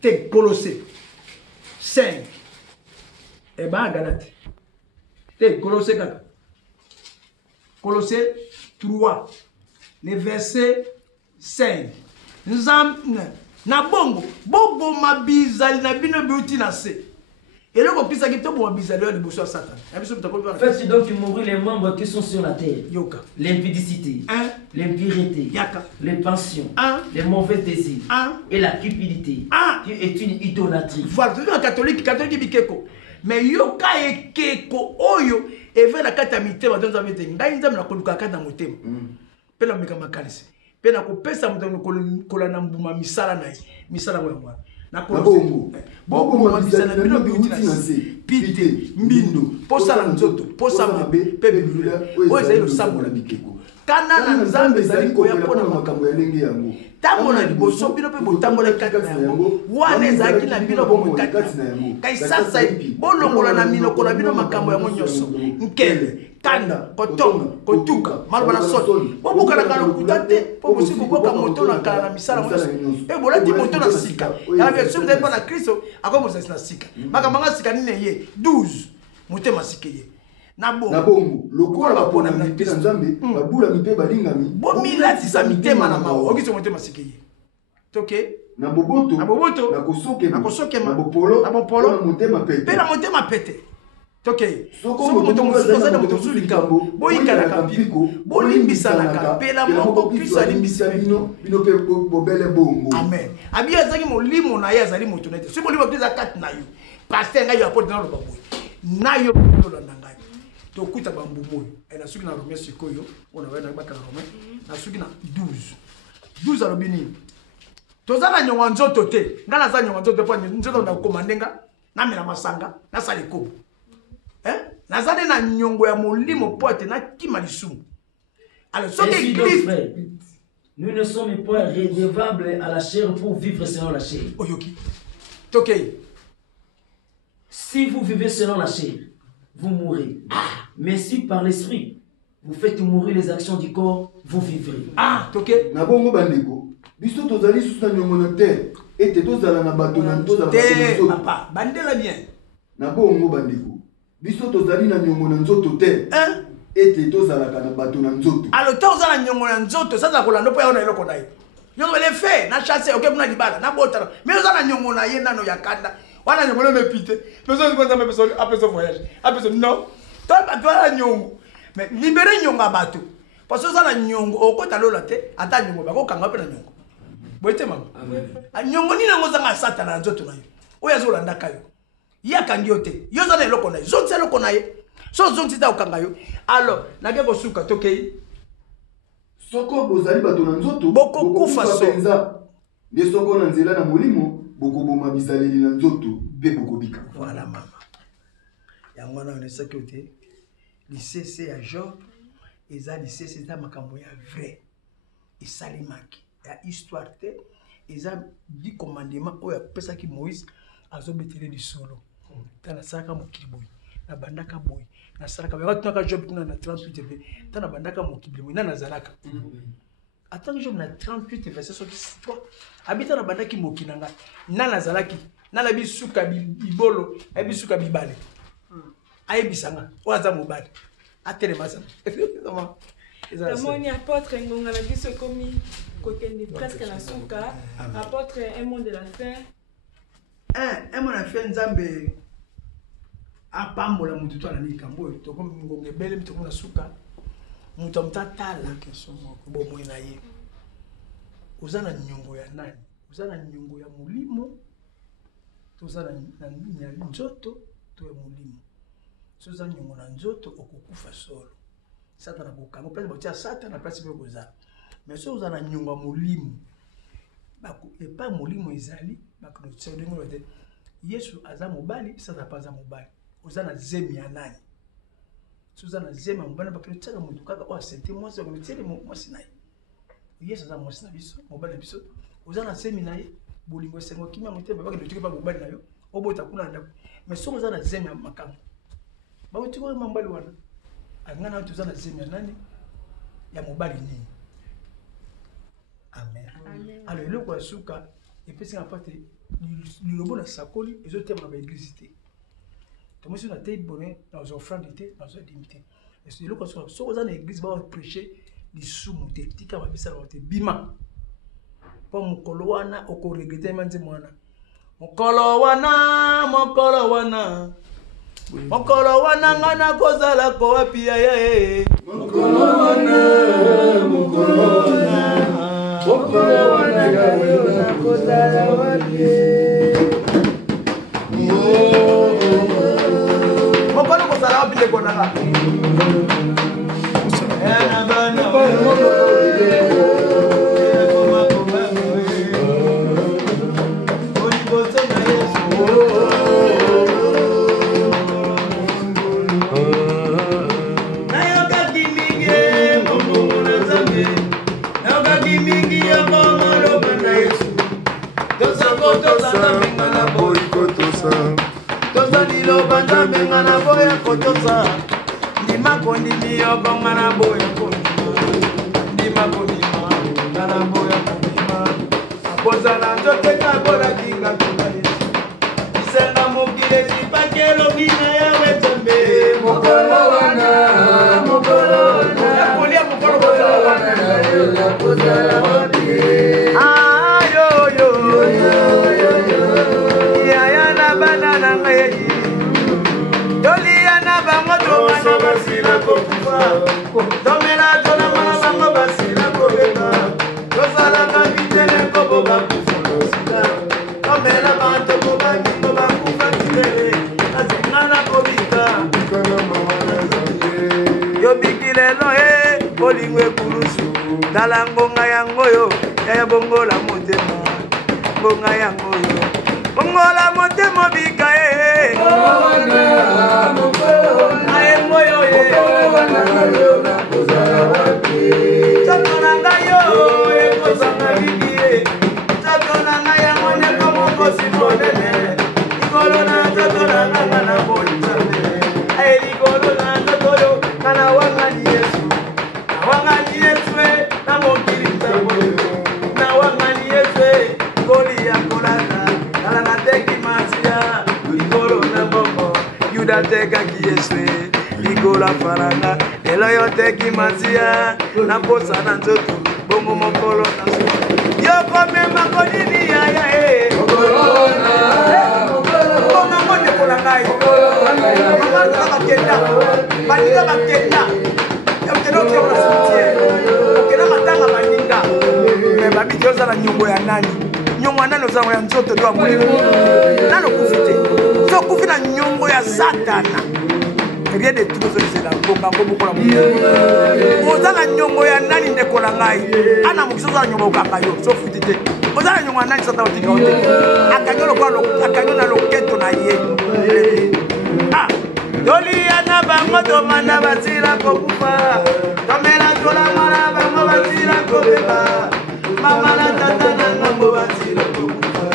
Te Colossé 5. Et bien, Galate. Te Colossé 4. Colossé 3. Le verset 5. Na bongo. Bobo mabizali na bino biuti na se. Et là, on peut s'agiter pour bizarre le boussoir Satan. Faites donc mourir les membres qui sont sur la terre. Yoka. L'impudicité, l'impureté, les passions, les mauvais désirs et la cupidité, qui est une idolâtrie. Voilà, c'est un catholique bikeko. Mais yoka et keko oyo et vers la catamité va dans un meeting. Ngai nzam na koluka kata motema. Pela meka makanisi. Pela ko pesa mutano kolana mbuma misala nai. Misala wa. Bobo mabizana bino biuti na se pite mbindo posa la nzoto posa mabe pepe bilula oyo lo sambola bikeko kana na nzambe zali koya pona makambo ya ndenge yango tambola liboso bino pe botambola kati na yango wana ezalaki na bino bomo kati na yango kai sasa bolongola na minoko na bino makambo ya monyoso nkele kanda kotonga kotuka maloba na soni bobuka na kutate po bosiku boka moto na kala na misala monyoso e bolati moto na sika ya version de na Kristo akomo na sika makamanga sika nine ye 12 motema sikeye na bongo lokola bapona mpe na nzambe babula mpe balingami bomilati sa mitema na mawo okiso motema sikeye toke na boboto na kosoke na bopolo na motema pete pe na motema pete toke soko moto mosusu na moto suli kambo boyikala kapiko bolimbisana pela moko Kristo alimbisa bino pe bobele bongo amen abia zaki molimo na ye azali moto na te si molimo Kristo akati na yo pasteur ngai apote na loba boy na yo lolanda ngai tokuta bambumo na suki na Romain sikoyo ona wana bakala Romain na suki na 12 alobini tozana nyonga nzoto te ngana za nyonga nzoto pa nzoto na komandenga na mela masanga na saliko nazane na nyongo ya molimo pote na kima lisumu alors ce que Christ nous ne sommes pas redevables à la chair pour vivre selon la chair. Oyoki toke si vous vivez selon la chair vous mourrez mais si par l'esprit vous faites mourir les actions du corps vous vivrez. Toke na bongo bandeko biso tozali susu na nyongo na te ete tozala na bato na tozala te papa bandela bien na bongo bandeko biso tozali na nyongo na nzoto te ete tozalaka na bato na nzoto alors tozala nyongo na nzoto sasa kolanda po ya ona eloko na ye nyongo le fait na chasse oke kuna libala na botala mais ozala nyongo na ye nano ya kanda wana nyongo le pite besoin de me besoin après ce voyage après non toi nyongo mais libérer nyongo bato parce que ozala nyongo okota lola te ata nyongo bako kanga pe na nyongo boite mama nyongo ni nango zanga sata na nzoto na yo oya zolanda kayo yakangi yo te yo zana eloko na ye zonti eloko na ye so zonti ta okanga yo alors nake kosuka tokei soko bozali bato na nzoto bokokufa penza nde soko na nzela na molimo bokoboma bisaleli na nzoto mpe bokobika voilà mama yango wana onesaki te lisese ya Job eza lisese eza makambo ya vrai esalimaki ya histoire te eza di commandement oyo apesaki Moïse azobetele lisolo tana saka mokili boy na bandaka boy na salaka ba tunaka Job kuna na 38 ve tana bandaka mokili boy na nazalaka attends Job na 38 verset 3 habita na bandaki mokili nanga na nazalaki na la bisuka bibolo ebisuka bibale ayebisanga waza mobali atele masa Tamoni apôtre ngonga na biso komi côté presque la suka apôtre un monde de la fin un monde de la fin nzambe apambola mutu to na likambo to ko ngonga bele mtu na suka mutu mtatala kesomo bo moina ye uzana nyongo ya nani uzana nyongo ya mulimo tozana na nzoto to ya mulimo soza nyongo na nzoto okukufa solo satana kokanga place botia satana place pe koza mais so uzana nyongo ya mulimo bako epa mulimo ezali bako tsedingo de Yesu aza mobali sasa paza mobali uzana zemi ya nani suzana zemi ya mobali bako tsaka mutu kaka o sente mwasi ko tsele mwasi naye Yesu aza mwasi na biso mobali biso uzana zemi naye bolingo sengo kimia mutema bako ndotuke ba mobali nayo obota kuna ndako mais so uzana zemi ya makambo ba utiko mambali wana angana tuzana zemi ya nani ya mobali nini amen alors eloko asuka Et puis c'est après le robot na sakoli et autres thèmes dans l'église. Donc si on a été bonnet dans une offrande était dans une limité. Et c'est le cas sur dans l'église va prêcher du sous-monté tika va bisa la bima. Pas mukolo wana oko regretter manzi mwana. Mukolo wana ngana kozala ko wapi ya ye. Mukolo wana ngana kozala wapi. Mukolo kozala wapi le konaka. Yana bana Banda mengana boya kotosa ndima kondimi yobongana boya kondima ndima kondima ngana boya kondima apozala nzote kabola kinga kubaye isenga mokile sipakelo ngina ya wetembe mokolo wana yakulia mokolo wana yapozala wapi ayo ya na banana ngayi Doliana bango domana basila kokufa Domela tona mana bango basila kobeba Dosala kabitele kobo bakufa dosila Domela banto kobani koba kufa kitele Azingana kobika Yo bikile no bolingwe kurusu Dala ngonga yangoyo Yaya bongola motema Ngonga yangoyo Bongola motema bika Teka kieswe ligola faranga eloyo teki matia na posa na nzoto bongo mokolo na so yoko mema konini ya corona bongo mone kola ngai corona bakenda baninga bakenda yamteno kwa cimetière okena matanga baninga me babidioza na nyongo ya nani nyongo nani oza ya nzoto to amuli nano kufite so kufina nyongo ya satana rien de tout ça là bonga ngobukola mu ozala nyongo ya nani ndekola ngai ana mukisoza nyongo kaka yo so futite ozala nyongo ya nani satana otika ote akanyolo kwa akanyona loketo na ye ah doli ana bango domana basila kokufa domela tola mala bango basila kobeba mama na tata na ngambo basila kokufa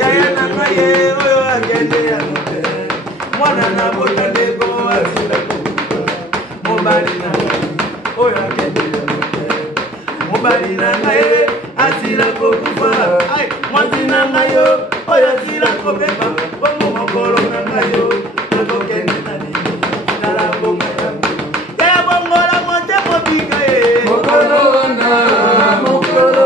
yaya na ngaye oyo agende ya mwana na botande go asila kokufa mobali na oyo agende mobali na ngaye asila kokufa ai mwati na ngayo oyo asila kobeba bongo mokolo na ngayo nakokende na nini nala bonga yangu ya bongo la mote mobika ye mokolo wana mokolo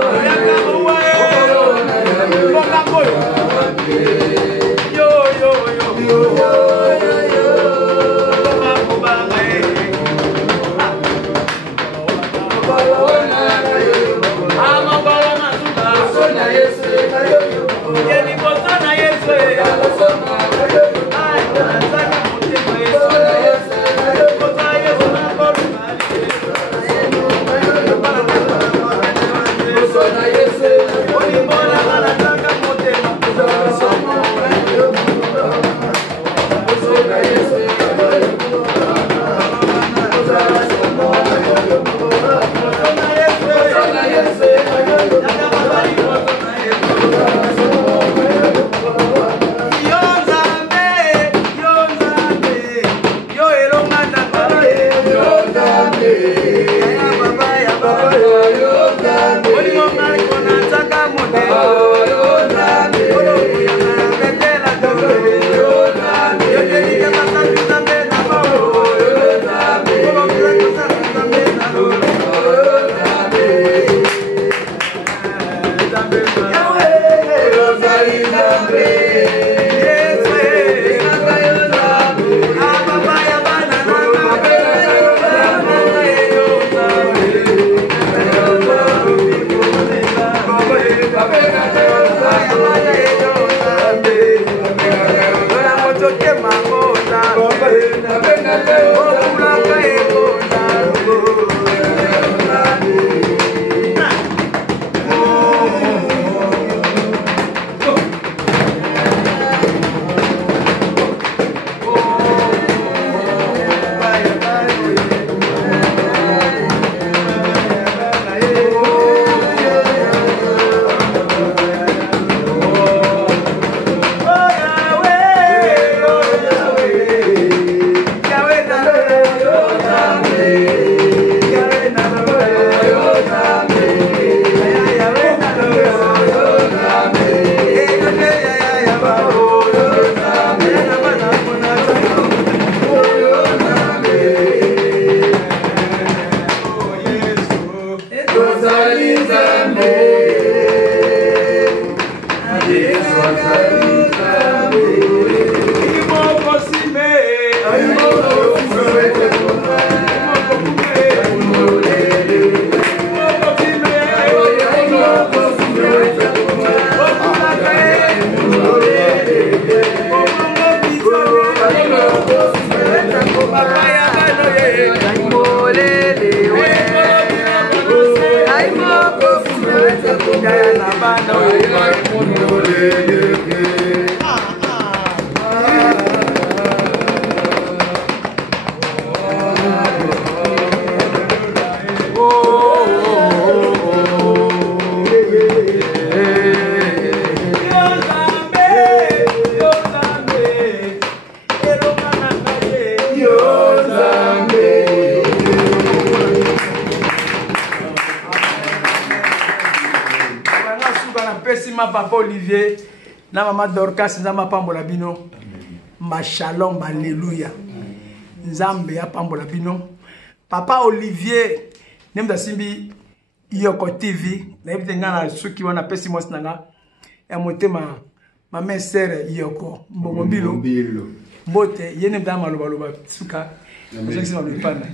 Yo Zambe Papa Olivier, na maman Dorcas, na ma pambola bino, ma shalom, alléluia. Nzambe ya pambola bino. Papa Olivier, nem da simbi Yoko TV, na ebite ngana suki wana pesi mos nanga. Ya motema ma mère sœur Yoko, mbongo bilo. Mbote, yene mda maloba suka. Ozaki ma lupana.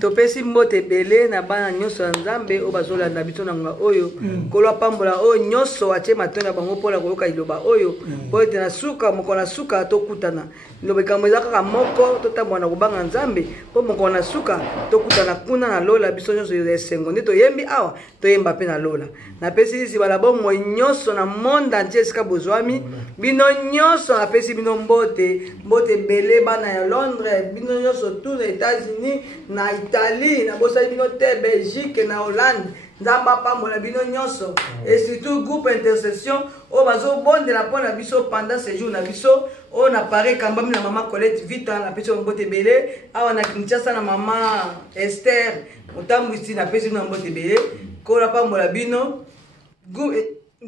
Topesi mbote bele na bana nyoso ya Nzambe o bazolanda biso na nga oyo kolwa pambola oyo nyoso atie matonda bango mpona koyoka liloba oyo po ete na suka moko na suka tokutana liloba ekambo eza kaka moko totambola na kobanga Nzambe mpo moko na suka tokutana kuna na lola biso nyonso eza esengo nde toyembi awa toyemba mpe na lola napesi lisibala bomoi nyonso na monde entier esika bozwami bino nyonso napesi bino mbote bele bana ya Londres bino nyonso tous les États-Unis na Italie, na bosali bino te Belgique, na Hollande, nzamba pambola bino nyonso et surtout groupe intercession o bazo bonde la pona biso pendant ces jours na biso o na pare kambami na maman Colette Vita na pesi mbote belé awa na Kinshasa na maman Esther otambwisi na pesi na mbote belé ko la pambola bino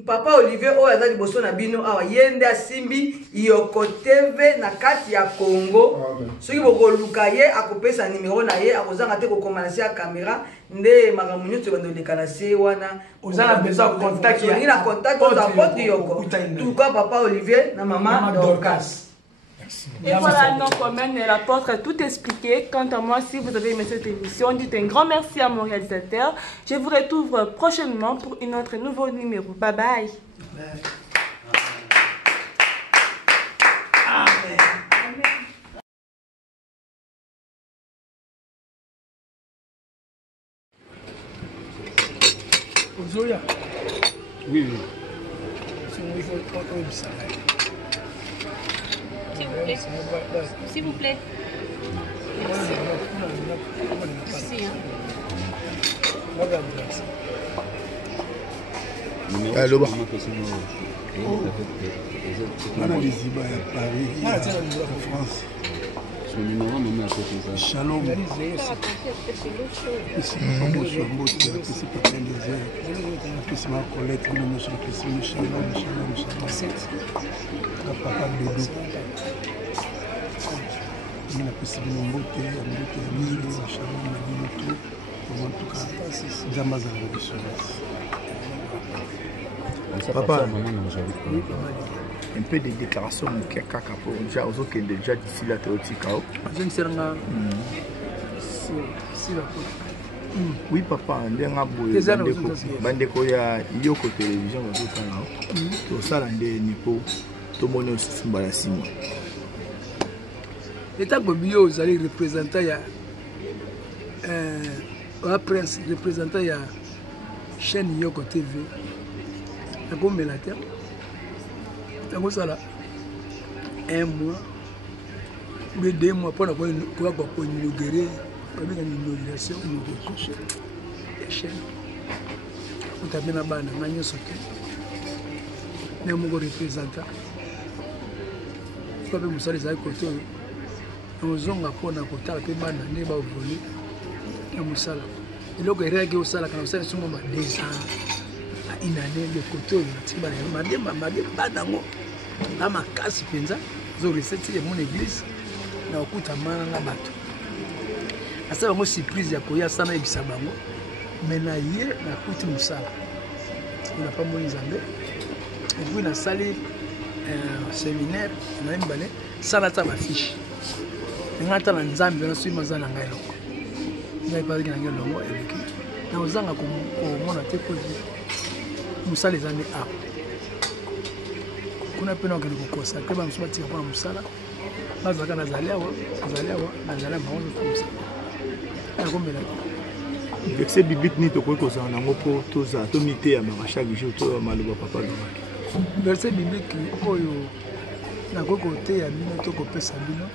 Papa Olivier o azali boso na bino awa yende asimbi Yoko TV na kati ya Congo soki bokoluka ye akopesa numéro na ye akozanga te kokoma na se ya caméra nde makambo nyonso bandoleka na se wana ozala besoin contact ya na contact za pote Yoko tuka Papa Olivier na maman Dorcas. Et voilà, donc, quand même, l'apôtre a tout expliqué. Quant à moi, si vous avez aimé cette émission, dites un grand merci à mon réalisateur. Je vous retrouve prochainement pour un autre nouveau numéro. Bye bye. Amen. Zoya. Oui. S'il vous plaît. Merci. Allô, bah. France. Son numéro me met à côté de ça. Shalom. Ici, bonsoir, bonsoir. Ici, pas plein de airs. Ici, ma Colette, nous sommes ici. Shalom, shalom, shalom. Papa Dodo. Il a possible de monter, à mille, shalom, à mille, tout. En tout cas, Jamazan de Papa, un peu de déclaration de kaka pour déjà aux autres déjà d'ici la théotique. Oui papa, ndenga boye bandeko ya Yoko télévision bazokanga to sala nde nipo to moni aussi simbala sima. État Bobio ozali représentant ya prince représentant ya chaîne Yoko TV. Comme la terre, ça là, un mois, ou 2 mois pour avoir une inaugurée, pour une inauguration, une chaîne. Vous avez un ban, un agneau sauté. Mais mon représentant, vous avez un salle à côté. Nous avons un peu de côté, un peu de ban, un peu de volé, un salle. Et là, il y a un salle qui a déjà. Une année de côté madame na makasi penza zo recette mon église na okuta mana na bato asa bango surprise ya koya sana ebisa bango mais na ye na kuti musala on n'a pas moni Nzambe epuis nasali séminaire na mibale sala ta bafiche nga ata na nzambe wana soki maza na ngai eloko ngai mpazaki na ngai elongo eleki na ozanga komona te po mosala eza nde a kuna mpe na okende kokosa te bamosu batika mpona mosala bazalaka nazali awa bango mosala nakombela verset biblique nini tokoki kozala nango mpo tozala tomiteyamaka chaque jour to maloba papa lobaki verset biblique oyo nakoki koteya bino to kopesa bino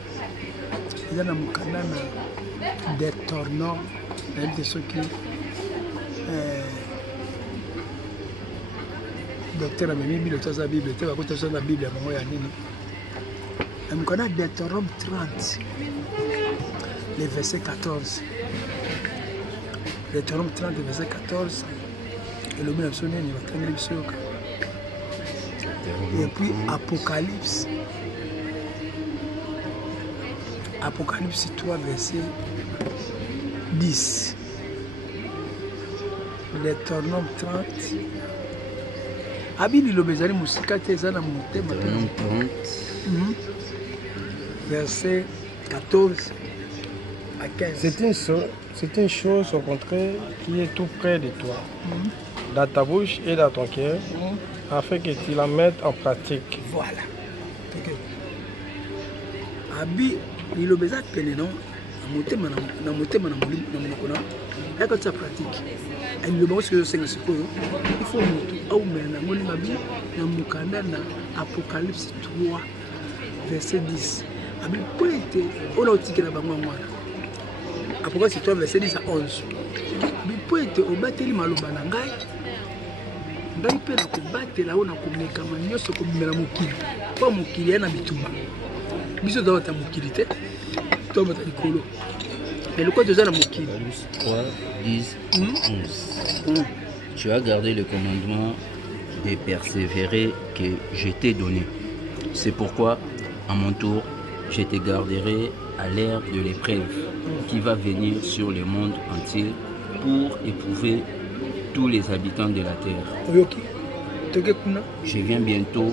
eza na mokanda na détournement nayebi te soki docteur amemi bino to aza bible te bakoti aza na bible ya bango ya nini na mokanda na Deutéronome 30 le verset 14 Deutéronome 30 verset 14 elobi na biso nini batangeli biso yoka et puis Apocalypse 3 verset 10 Deutéronome 30 abi liloba ezali mosika te eza na motema verset 14 à 15 C'est une chose au contraire qui est tout près de toi, dans ta bouche et dans ton cœur, afin que tu la mettes en pratique. Voilà. Abi liloba eza pene non na motema na monoko na yaka tsa pratique. Liloba oso yosenga sikoyo il faut moto aumela na ngoli mabi na mokanda na Apocalypse 3 verset 10. Abi poete ona otikela bango mwana. Apocalypse 3 verset 10 à 11. Abi poete obateli maloba na ngai mpe na kobatela oyo na komekama nyonso kobimela mokili mpo mokili ya na bitumba biso tozabata mokili te tozabata likolo eloko toza na mokili 3, 10, 11. Tu as gardé le commandement de persévérer que je t'ai donné. C'est pourquoi, à mon tour, je te garderai à l'ère de l'épreuve qui va venir sur le monde entier pour éprouver tous les habitants de la terre. Je viens bientôt.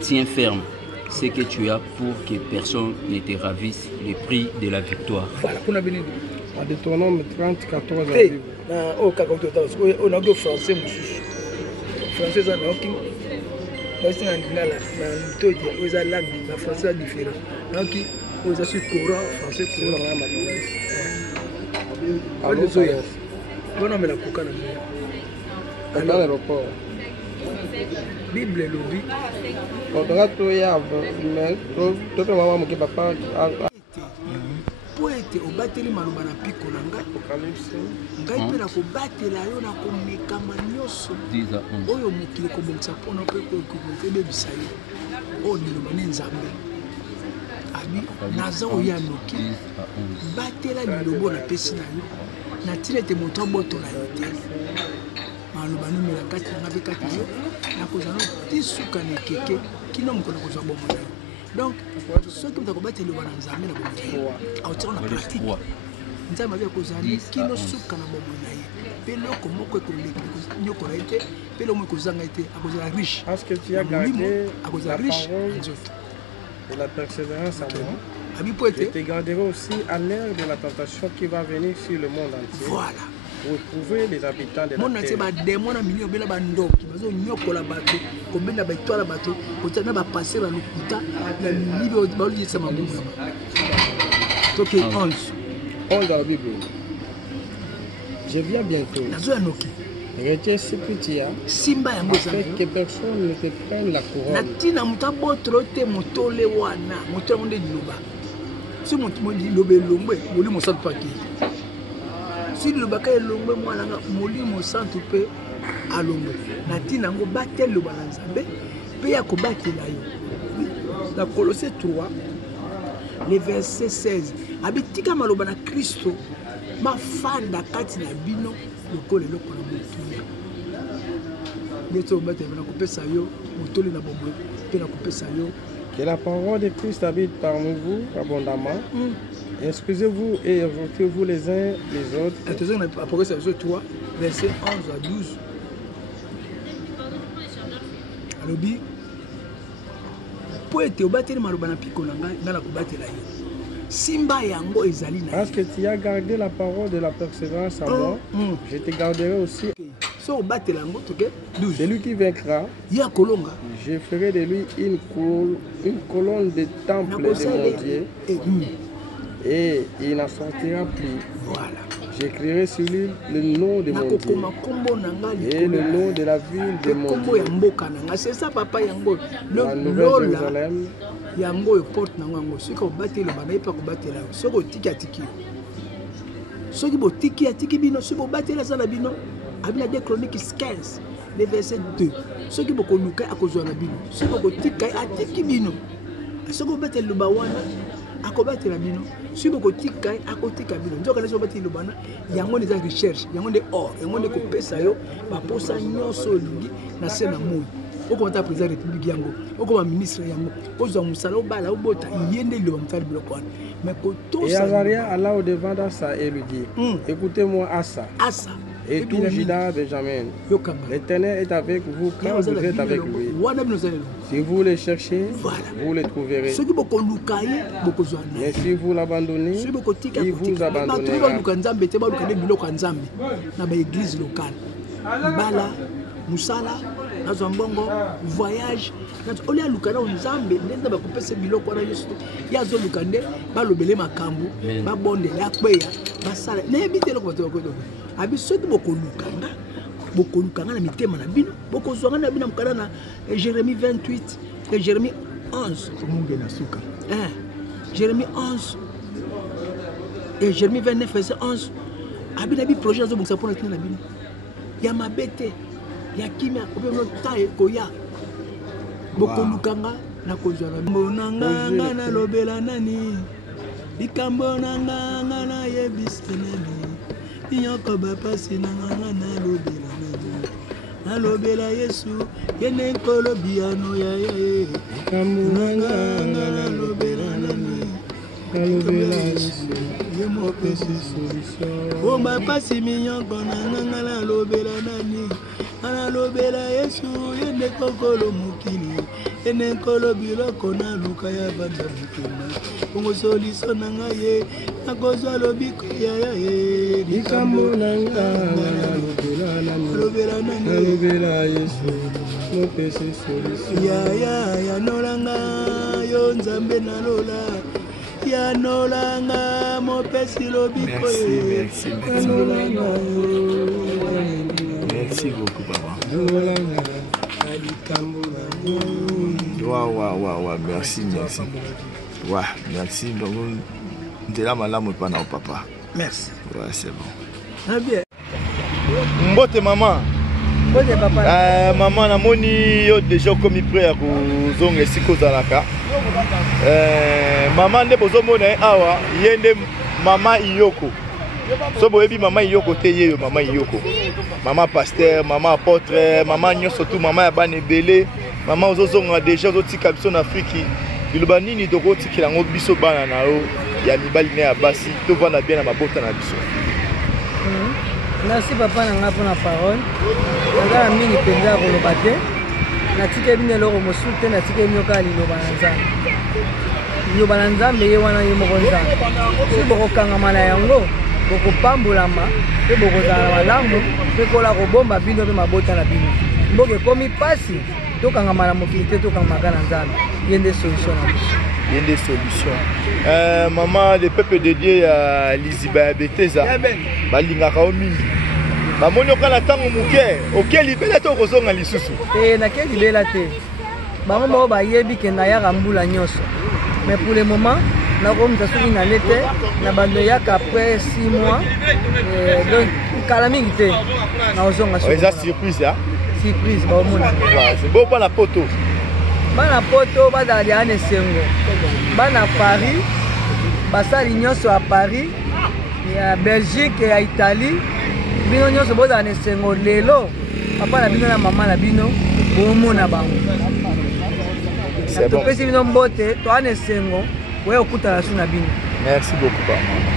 Tiens ferme ce que tu as pour que personne ne te ravisse le prix de la victoire. À Deutéronome 30, 14 à Bible. On a un français, français, ça n'a aucun. Parce que la langue, la français est différent. Donc, on a su courant, français, courant. On a mis la coca dans l'aéroport. Bible lobby. Poete obateli maloba na piko na ngai ngai mpe na kobatela yo na komekama nyonso oyo mokili kobongisa mpona mpe ebebisa yo oyo liloba ne nzambe abi naza oya noki batela liloba napesi na yo natina ete moto abotola yo te maloba numela kati nanga mpe kati na yo nakozala no te suka na ekeke kino mokolo nakozwa bomona yo donc soki moto akobatela liloba na nzambe na bomona ye aotira na pratique nzambe abi akozala kino suka na bomoi na ye mpe eloko moko ekonyokola ye te mpe eloko moko ekozanga ye te akozala riche akozala riche na nzoto et la persévérance à moi. Je te garderai aussi à l'ère de la tentation qui va venir sur le monde entier. Voilà. Pour éprouver les habitants de la terre. Mon entier ba démon na milieu bela bandoki bazo nyokola bato kobenda ba itola bato kotana ba passer ba lokuta na milieu ba lisa mamu. Toke 11 dans la Bible. Je viens bientôt. Nazo anoki. Retiens ce que tu as, simba yango afin que personne ne te prenne la couronne. Natina mutabotro te motole wana motole monde liloba. Si moto liloba elongwe moli mosantu paki. Si liloba ka elongwe mwana moli mosantu pe alongwe. Natina yango batel liloba na Nzambe pe ya kobatela yo. Na Colossiens 3 le verset 16 abitika maloba na Kristo mafanda kati na bino lokole lokolo motuya neto mbate na kopesa yo motoli na bombo pe na kopesa yo. Que la parole de Christ habite parmi vous abondamment. Excusez-vous et évoquez-vous les uns les autres. Attention à Apocalypse 3 verset 11 à 12. alobi po ete obateli maloba na mpiko na ngai nga na kobatela ye simba yango ezali na parce que tu as gardé la parole de la persévérance à moi je te garderai aussi so obatela yango toke celui qui vaincra ya kolonga je ferai de lui une colonne de temple de mon Dieu et il n'en sortira plus. Voilà. J'écrirai sur lui le nom de mon Dieu et le nom de la ville de mon Dieu. C'est ça, papa. La Nouvelle Jérusalem. Yango yo porte na ngango siko batela bana ipa ko batela soko tiki atiki soki bo tiki atiki bino siko batela sana bino abina de Chroniques 15 le verset 2 soki bo ko luka akozwa na bino siko bo tika atiki bino soko batela luba wana akobatela bino siko ko tika akotika bino nzoka leso batela lubana yango neza recherche yango de or yango de ko pesa yo ba posa nyoso lingi na sena moyo oko mata président de la République yango oko ba ministre yango ozwa musala obala obota yende lo mfali biloko wana mais ko to et Azaria alla au devant d'Asa et lui dit écoutez-moi Asa et tout Juda Benjamin l'Éternel est avec vous quand vous êtes avec lui si vous le cherchez vous le trouverez mais si vous l'abandonnez il vous abandonnera musala nazwa mbongo voyage olia luka na nzambe ndenda bakopesa biloko na yesu ya zo luka nde balobele makambo babondela akweya basala na ebitelo ko batoko abi soki bokolukanga na mitema na bino bokozwanga na bino mukana na Jérémie 28 et Jérémie 11 munge na suka Jérémie 11 et Jérémie 29 verset 11 abi na bi projet zo boksa pona tina na bino ya mabete ya kimia obemo taye koya bokolukanga na kozwana mbonanga na lobela nani likambo nanga na yebisa nani nyoko bapasi nanga na lobela nani na lobela Yesu yene kolo biano ya ye likambo nanga na lobela nani na lobela Yesu yemo pesi solution o bapasi minyoko nanga na lobela nani ana lobela Yesu yende kokolo mukili ene kolo biloko na luka ya banda mukina bongo solution nanga ye nakozwa lobiko ya ye likambo nanga na lobela Yesu mopesi solution ya nolanga yo nzambe na lola ya nolanga mopesi lobiko ye Merci beaucoup, papa. Wow, merci. Ouais, merci. Donc, on est là, madame, pas papa. Merci. Ouais, c'est bon. Ah bien. Mbote maman. Mbote papa. Maman, na moni yo déjà comme prêt à zonga siko zalaka. Maman ne bozo mona awa yende mama Iyoko. So boyebi mama Iyoko te yeyo mama Iyoko. Maman pasteur, maman apôtre, maman nyo surtout maman ya bane belé, maman ozozonga déjà ozotika biso na Afrique. Biloba nini toko tikila ngo biso bana na yo ya mibali ne ya basi to vana bien na mabota na biso. Merci papa na nga pona parole. Nga mingi penza koloba te. Na tike bine loko mosute na tike nyoka liloba na nzambe. Liloba na nzambe ye wana ye moko nzambe. Si bokokanga mala yango bokopambolama pe bokozala malamu pe kola kobomba bino pe mabota na bino mboke komi pasi tokanga na mokili te tokanga na nzambe yende solution na biso yende solution. Maman le peuple de Dieu ya Liziba ya Beteza balingaka o mingi bamoni okala tango muke okeli bela to kozonga lisusu na keli bela te bango moko bayebi ke na yaka mbula nyonso mais pour le moment na komisa soki na lete na bando yaka après 6 mois donc kala mingi te na ozonga so eza surprise ya surprise ba omona c'est beau bana poto bazala ya na esengo bana Paris basali nyonso ya Paris ya Belgique ya Italie bino nyonso bozala na esengo lelo papa na bino na mama na bino bomona bango topesi bino mbote toana esengo. Merci beaucoup, papa.